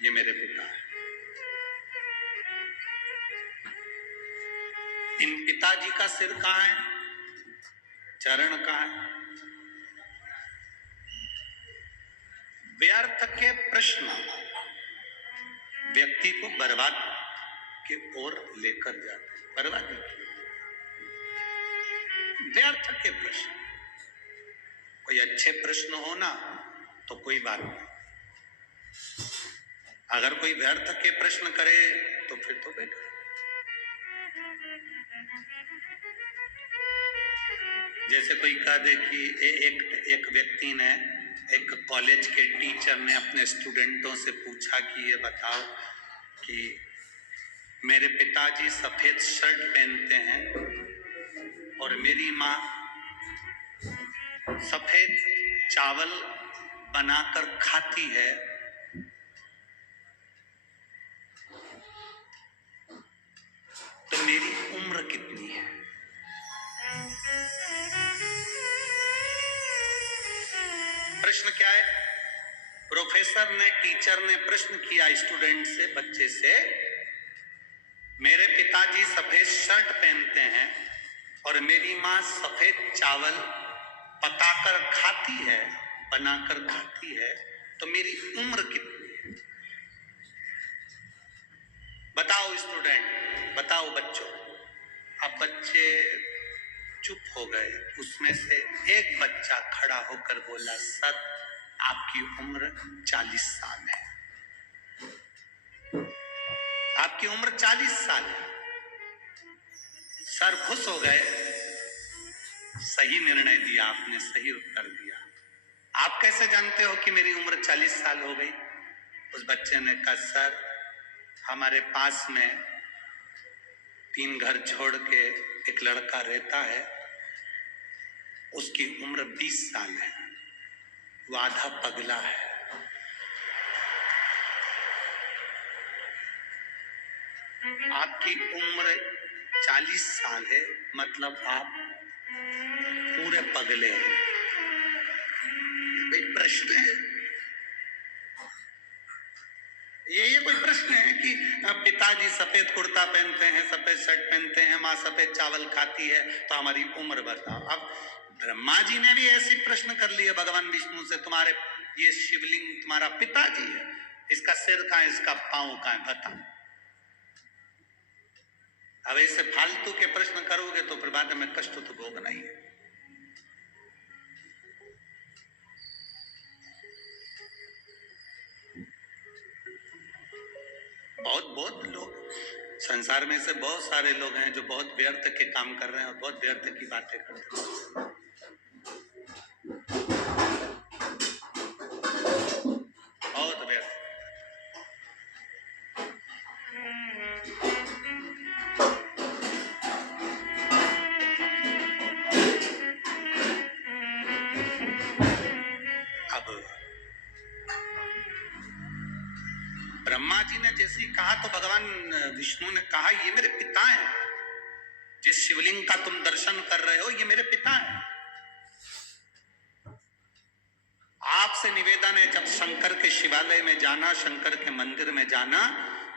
ये मेरे पिता हैं। इन पिताजी का सिर कहां है? चरण कहां है? व्यर्थ के प्रश्न व्यक्ति को बर्बाद की ओर लेकर जाते हैं, बर्बादी की। व्यर्थ के प्रश्न, कोई अच्छे प्रश्न हो ना तो कोई बात नहीं, अगर कोई व्यर्थ के प्रश्न करे तो फिर तो बेकार। जैसे कोई कह दे कि एक व्यक्ति ने, एक कॉलेज के टीचर ने अपने स्टूडेंटों से पूछा कि ये बताओ कि मेरे पिताजी सफेद शर्ट पहनते हैं और मेरी माँ सफेद चावल बनाकर खाती है, तो मेरी उम्र कितनी है? प्रश्न क्या है? प्रोफेसर ने, टीचर ने प्रश्न किया स्टूडेंट से, बच्चे से, मेरे पिताजी सफेद शर्ट पहनते हैं और मेरी माँ सफेद चावल पकाकर खाती है, बनाकर खाती है, तो मेरी उम्र कितनी है? बताओ स्टूडेंट, बताओ बच्चों। अब बच्चे चुप हो गए। उसमें से एक बच्चा खड़ा होकर बोला, सर आपकी उम्र 40 साल है। आपकी उम्र 40 साल है। सर खुश हो गए, सही निर्णय दिया आपने, सही उत्तर दिया। आप कैसे जानते हो कि मेरी उम्र 40 साल हो गई? उस बच्चे ने कहा, सर हमारे पास में 3 घर छोड़ के एक लड़का रहता है, उसकी उम्र 20 साल है, वो आधा पगला है। आपकी उम्र 40 साल है, मतलब आप पूरे पगले हैं। ये प्रश्न है? ये कोई प्रश्न है कि पिताजी सफेद कुर्ता पहनते हैं, सफेद शर्ट पहनते हैं, माँ सफेद चावल खाती है, तो हमारी उम्र बताओ। अब ब्रह्मा जी ने भी ऐसे प्रश्न कर लिए भगवान विष्णु से, तुम्हारे ये शिवलिंग तुम्हारा पिताजी है, इसका सिर कहां है, इसका पांव कहां है, बताओ। अब ऐसे फालतू के प्रश्न करोगे तो फिर बाद में कष्ट तो भोगना ही है। बहुत लोग संसार में से, बहुत सारे लोग हैं जो बहुत व्यर्थ के काम कर रहे हैं और बहुत व्यर्थ की बातें करते हैं। बहुत व्यर्थ। अब ब्रह्मा जी ने जैसे ही कहा तो भगवान विष्णु ने कहा, ये मेरे पिता हैं, जिस शिवलिंग का तुम दर्शन कर रहे हो ये मेरे पिता हैं। आपसे निवेदन है, जब शंकर के शिवालय में जाना, शंकर के मंदिर में जाना,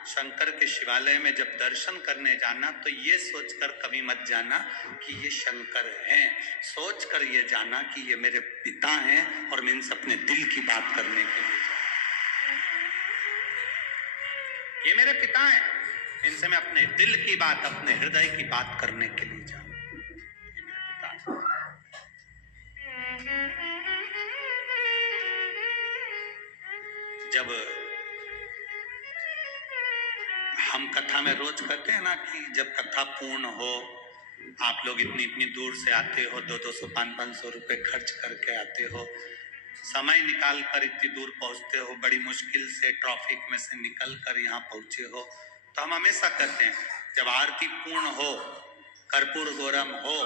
शंकर के शिवालय में जब दर्शन करने जाना, तो ये सोचकर कभी मत जाना कि ये शंकर हैं, सोचकर ये जाना कि ये मेरे पिता हैं और मैं इनसे अपने दिल की बात करने के लिए, ये मेरे पिता हैं। इनसे मैं अपने दिल की बात, अपने हृदय की बात करने के लिए जाऊं। ये मेरे पिता। जब हम कथा में रोज कहते हैं ना कि जब कथा पूर्ण हो, आप लोग इतनी इतनी दूर से आते हो, 200 500 रुपए खर्च करके आते हो, समय निकाल कर इतनी दूर पहुंचते हो, बड़ी मुश्किल से ट्रैफिक में से निकल कर यहाँ पहुंचे हो, तो हम हमेशा कहते हैं जब आरती पूर्ण हो, कर्पूर गौरम हो,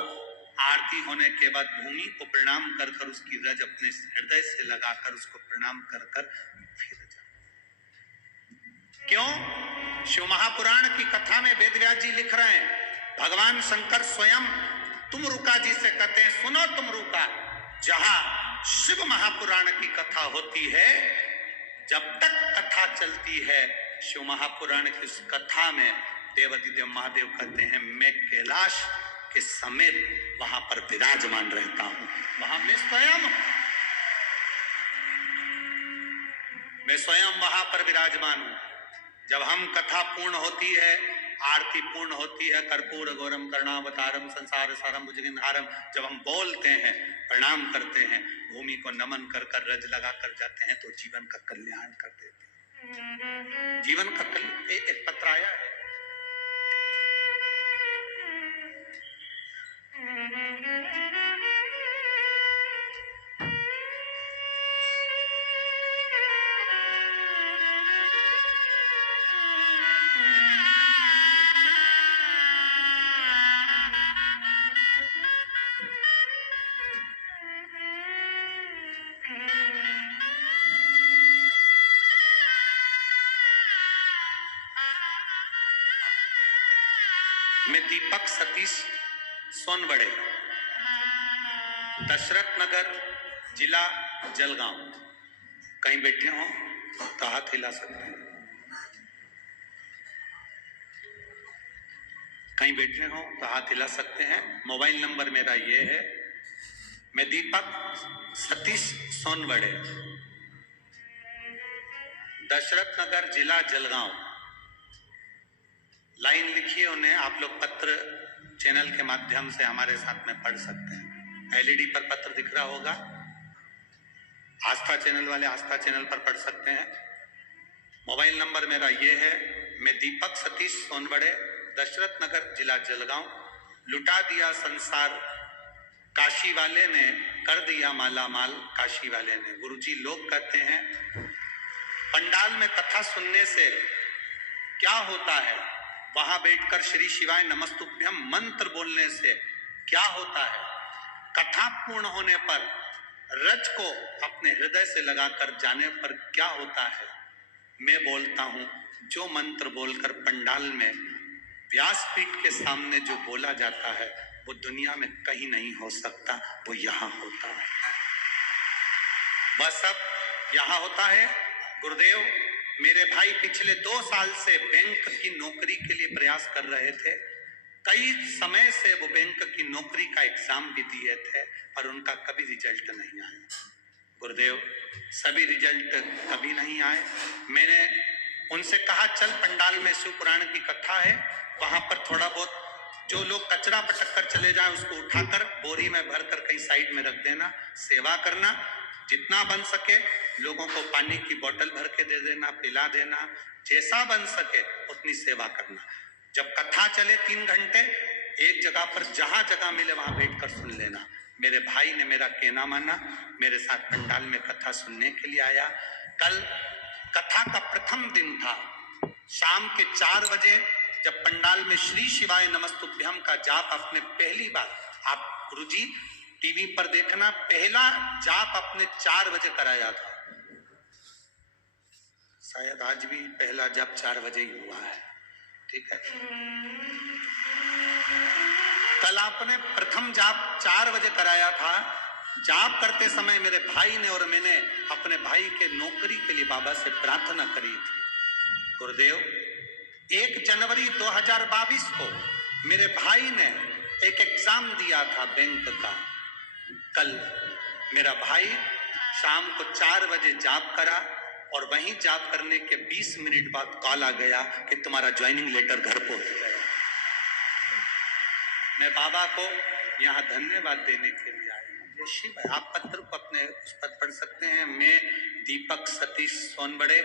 आरती होने के बाद भूमि को प्रणाम कर कर उसकी रज अपने हृदय से लगाकर उसको प्रणाम कर कर फिर जाओ। क्यों? शिव महापुराण की कथा में वेदव्यास जी लिख रहे हैं, भगवान शंकर स्वयं तुमरुका जी से कहते हैं, सुनो तुमरुका, जहां शिव महापुराण की कथा होती है, जब तक कथा चलती है, शिव महापुराण की उस कथा में देवाधिदेव महादेव कहते हैं, मैं कैलाश के समेत वहां पर विराजमान रहता हूं, वहां मैं स्वयं वहां पर विराजमान हूं। जब हम कथा पूर्ण होती है, आरती पूर्ण होती है, कर्पूर गौरम करुणावतारम संसार सारम भुजगेंद्रहारम, जब हम बोलते हैं, प्रणाम करते हैं, भूमि को नमन कर कर रज लगा कर जाते हैं, तो जीवन का कल्याण कर देते हैं। जीवन का कल्याण। एक पत्र आया है, मैं दीपक सतीश सोनवड़े, दशरथ नगर, जिला जलगांव। कहीं बैठे हो तो हाथ हिला सकते हैं, कहीं बैठे हो तो हाथ हिला सकते हैं। मोबाइल नंबर मेरा ये है, मैं दीपक सतीश सोनवड़े, दशरथ नगर, जिला जलगांव। लाइन लिखिए उन्हें, आप लोग पत्र चैनल के माध्यम से हमारे साथ में पढ़ सकते हैं। एलईडी पर पत्र दिख रहा होगा, आस्था चैनल वाले आस्था चैनल पर पढ़ सकते हैं। मोबाइल नंबर मेरा ये है, मैं दीपक सतीश सोनवड़े, दशरथ नगर, जिला जलगांव। लुटा दिया संसार काशी वाले ने, कर दिया माला माल काशी वाले ने। गुरुजी लोग कहते हैं पंडाल में कथा सुनने से क्या होता है, वहां बैठकर श्री शिवाय नमस्तुभ्यम मंत्र बोलने से क्या होता है, कथा पूर्ण होने पर रज को अपने हृदय से लगाकर जाने पर क्या होता है। मैं बोलता हूं, जो मंत्र बोलकर पंडाल में व्यासपीठ के सामने जो बोला जाता है, वो दुनिया में कहीं नहीं हो सकता, वो यहां होता है। बस अब यहां होता है। गुरुदेव, मेरे भाई पिछले 2 साल से बैंक की नौकरी के लिए प्रयास कर रहे थे। कई समय से वो बैंक की नौकरी का एग्जाम भी दिए थे, पर उनका कभी रिजल्ट नहीं आया। गुरुदेव, सभी रिजल्ट कभी नहीं आए। मैंने उनसे कहा, चल पंडाल में शिव पुराण की कथा है, वहां पर थोड़ा बहुत जो लोग कचरा पटक कर चले जाए उसको उठाकर बोरी में भरकर कहीं साइड में रख देना, सेवा करना, जितना बन सके लोगों को पानी की बोतल भर के दे देना, पिला देना, जैसा बन सके उतनी सेवा करना। जब कथा चले 3 घंटे, एक जगह पर जहां जगह मिले वहां बैठकर सुन लेना। मेरे भाई ने मेरा कहना माना, मेरे साथ पंडाल में कथा सुनने के लिए आया। कल कथा का प्रथम दिन था। शाम के 4 बजे जब पंडाल में श्री शिवाय नमस्तुभ्यम का जाप आपने पहली बार, आप गुरुजी टीवी पर देखना, पहला जाप आपने 4 बजे कराया था। शायद आज भी पहला जाप 4 बजे ही हुआ है, ठीक है। कल आपने प्रथम जाप 4 बजे कराया था। जाप करते समय मेरे भाई ने और मैंने अपने भाई के नौकरी के लिए बाबा से प्रार्थना करी थी। गुरुदेव, 1 जनवरी 2022 को मेरे भाई ने एक एग्जाम दिया था बैंक का। कल मेरा भाई शाम को 4 बजे जाप करा और वहीं जाप करने के 20 मिनट बाद कॉल आ गया कि तुम्हारा ज्वाइनिंग लेटर घर पहुंच गया। मैं बाबा को यहाँ धन्यवाद देने के लिए आया हूँ। ये शिव है। आप पत्र को अपने उस पर पढ़ सकते हैं। मैं दीपक सतीश सोनबड़े,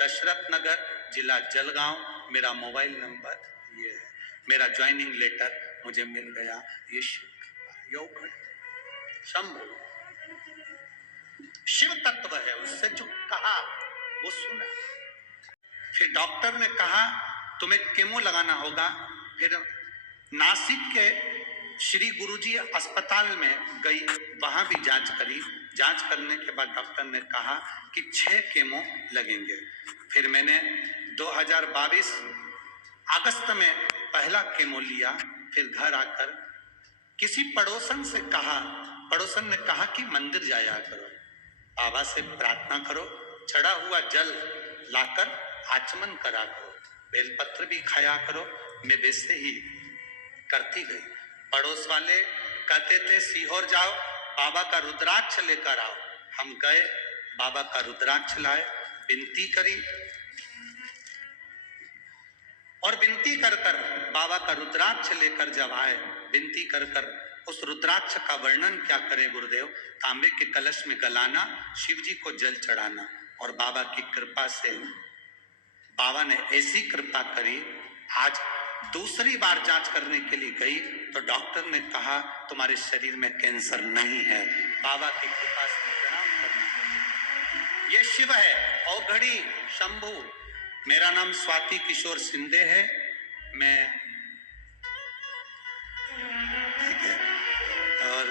दशरथ नगर, जिला जलगांव, मेरा मोबाइल नंबर ये है। मेरा ज्वाइनिंग लेटर मुझे मिल गया। ये शिव योग शंभु शिव तत्व है। उससे जो कहा वो सुना। फिर डॉक्टर ने कहा तुम्हें केमो लगाना होगा। फिर नासिक के श्री गुरुजी अस्पताल में गई, वहां भी जांच करी। जांच करने के बाद डॉक्टर ने कहा कि 6 केमो लगेंगे। फिर मैंने 2022 अगस्त में पहला केमो लिया। फिर घर आकर किसी पड़ोसन से कहा, पड़ोसन ने कहा कि मंदिर जाया करो, बाबा से प्रार्थना करो, चढ़ा हुआ जल लाकर आचमन करा करो, बेलपत्र भी खाया करो। मैं वैसे ही करती गई। पड़ोस वाले कहते थे सीहोर जाओ, बाबा का रुद्राक्ष लेकर आओ। हम गए, बाबा का रुद्राक्ष लाए, विनती करी और विनती कर कर बाबा का रुद्राक्ष लेकर जब आए, विनती कर कर उस रुद्राक्ष का वर्णन क्या करें गुरुदेव। तांबे के कलश में गलाना, शिव जी को जल चढ़ाना। और बाबा की कृपा से बाबा ने ऐसी कृपा करी, आज दूसरी बार जांच करने के लिए गई तो डॉक्टर ने कहा तुम्हारे शरीर में कैंसर नहीं है। बाबा की कृपा से प्रणाम करना। ये शिव है, औघड़ी शंभु। मेरा नाम स्वाति किशोर सिंधे है। मैं ठीक है, और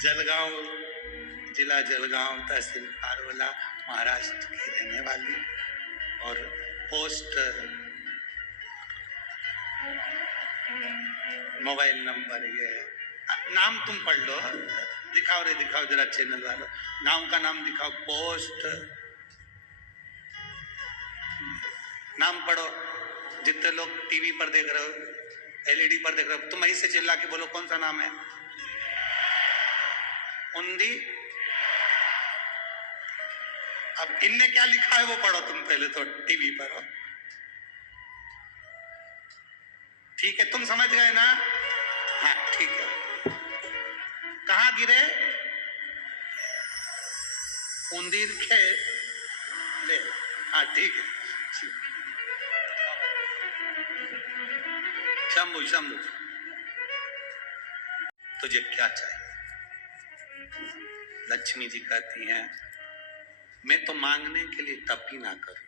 जलगांव, जिला जलगांव, तहसील पारवला, महाराष्ट्र की रहने वाली। और पोस्ट मोबाइल नंबर ये है। नाम तुम पढ़ लो, दिखाओ रे दिखाओ जरा चैनल वालों, गांव का नाम दिखाओ। पोस्ट नाम पढ़ो। जितने लोग टीवी पर देख रहे हो, एलईडी पर देख रहे हो, तुम वहीं से चिल्ला के बोलो कौन सा नाम है। उन्दी। अब इनने क्या लिखा है वो पढ़ो तुम पहले तो, टीवी पर हो। ठीक है, तुम समझ गए ना। हाँ ठीक है। कहाँ गिरे? उंदीर के ले। हाँ ठीक है। शंभु शंभु, तुझे क्या चाहिए? लक्ष्मी जी कहती हैं मैं तो मांगने के लिए तप ही ना करूं।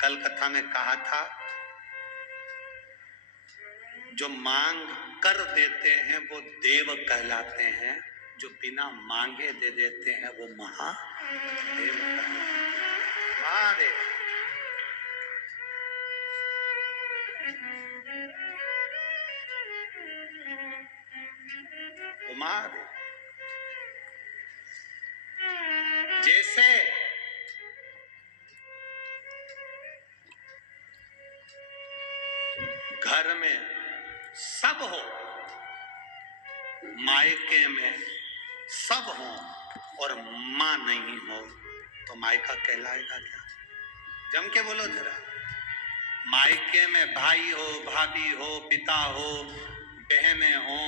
कल कथा में कहा था जो मांग कर देते हैं वो देव कहलाते हैं, जो बिना मांगे दे देते हैं वो महादेव कहलाते हैं। महादेव वो महादेव। जैसे घर में सब हो, मायके में सब हो और मां नहीं हो तो मायका कहलाएगा क्या? जम के बोलो जरा। मायके में भाई हो, भाभी हो, पिता हो, बहनें हो,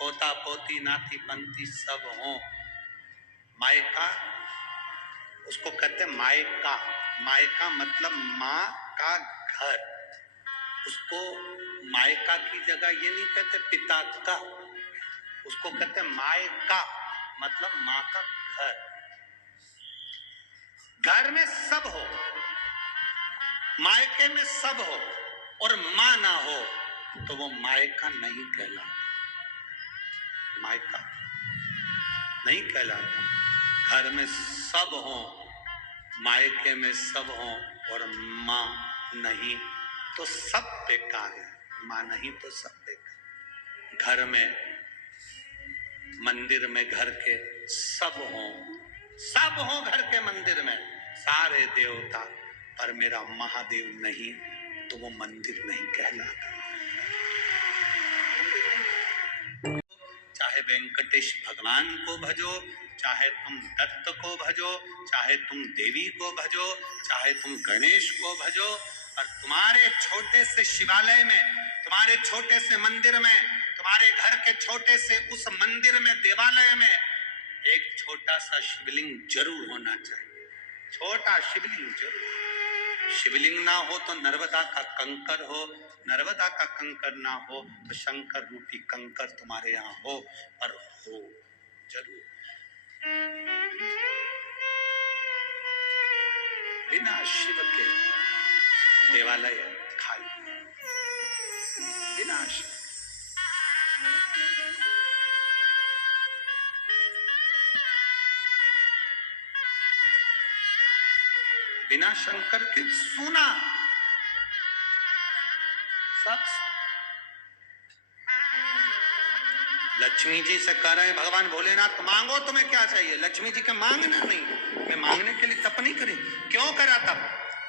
पोता पोती, नाती पंती सब हो, मायका उसको कहते मायका। मायका मतलब माँ का घर। उसको मायका की जगह ये नहीं कहते पिता का, उसको कहते मायका मतलब माँ का घर। घर में सब हो, मायके में सब हो और मां ना हो तो वो मायका नहीं कहलाता। मायका नहीं कहलाता। घर में सब हो, मायके में सब हो और मां नहीं तो सब बेकार है। मां नहीं तो सब बेकार। घर में, मंदिर में घर के सब हो घर के मंदिर में सारे देवता, पर मेरा महादेव नहीं तो वो मंदिर नहीं कहलाता। चाहे चाहे वेंकटेश भगवान को भजो, चाहे तुम दत्त को भजो, चाहे तुम देवी को भजो, चाहे तुम गणेश को भजो, और तुम्हारे छोटे से शिवालय में, तुम्हारे छोटे से मंदिर में, तुम्हारे घर के छोटे से उस मंदिर में, देवालय में एक छोटा सा शिवलिंग जरूर होना चाहिए। छोटा शिवलिंग जरूर। शिवलिंग ना हो तो नर्मदा का कंकर हो, नर्मदा का कंकर ना हो तो शंकर रूपी कंकर तुम्हारे यहाँ हो, पर हो जरूर। बिना शिव के देवालय खाली, बिना शिव। बिना शंकर के सुना सब। लक्ष्मी जी से कह रहे हैं भगवान भोलेनाथ मांगो तुम्हें क्या चाहिए। लक्ष्मी जी के मांगना नहीं, मैं मांगने के लिए तप नहीं करी। क्यों करा तप,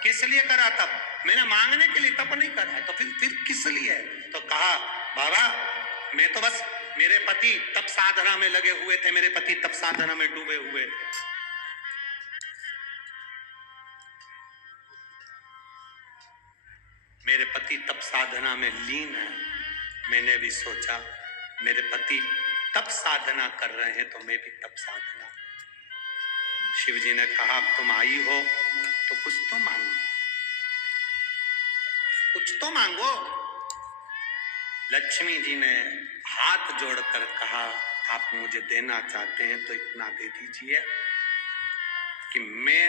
किस लिए करा तप? मैंने मांगने के लिए तप नहीं करा, तो फिर किस लिए? तो कहा बाबा मैं तो बस, मेरे पति तप साधना में लगे हुए थे, मेरे पति तप साधना में डूबे हुए थे। मेरे पति तप साधना में लीन है। मैंने भी सोचा मेरे पति तप साधना कर रहे हैं तो मैं भी तप साधना। शिव जी ने कहा अब तुम आई हो तो कुछ तो मांगो, कुछ तो मांगो। लक्ष्मी जी ने हाथ जोड़कर कहा आप मुझे देना चाहते हैं तो इतना दे दीजिए कि मैं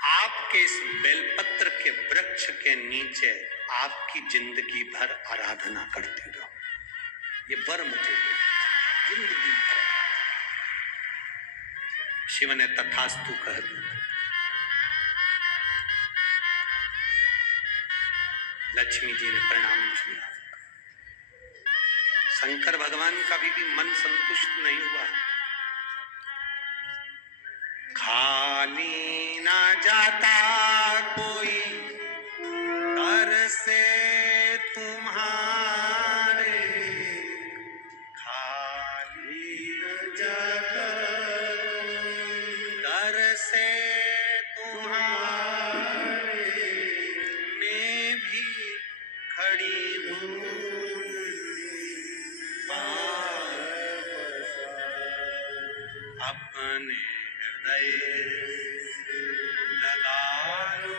आपके इस बेलपत्र के वृक्ष के नीचे आपकी जिंदगी भर आराधना करती रहूं। ये वर मुझे जिंदगी भर। शिव ने तथास्तु कह दिया। लक्ष्मी जी ने प्रणाम किया। शंकर भगवान का भी मन संतुष्ट नहीं हुआ। खाली ना जाता कोई घर से तुम्हारे, खाली न जाता घर से तुम्हारे, मैं भी खड़ी हूँ अपने हृदय लगा लो,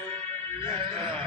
लगा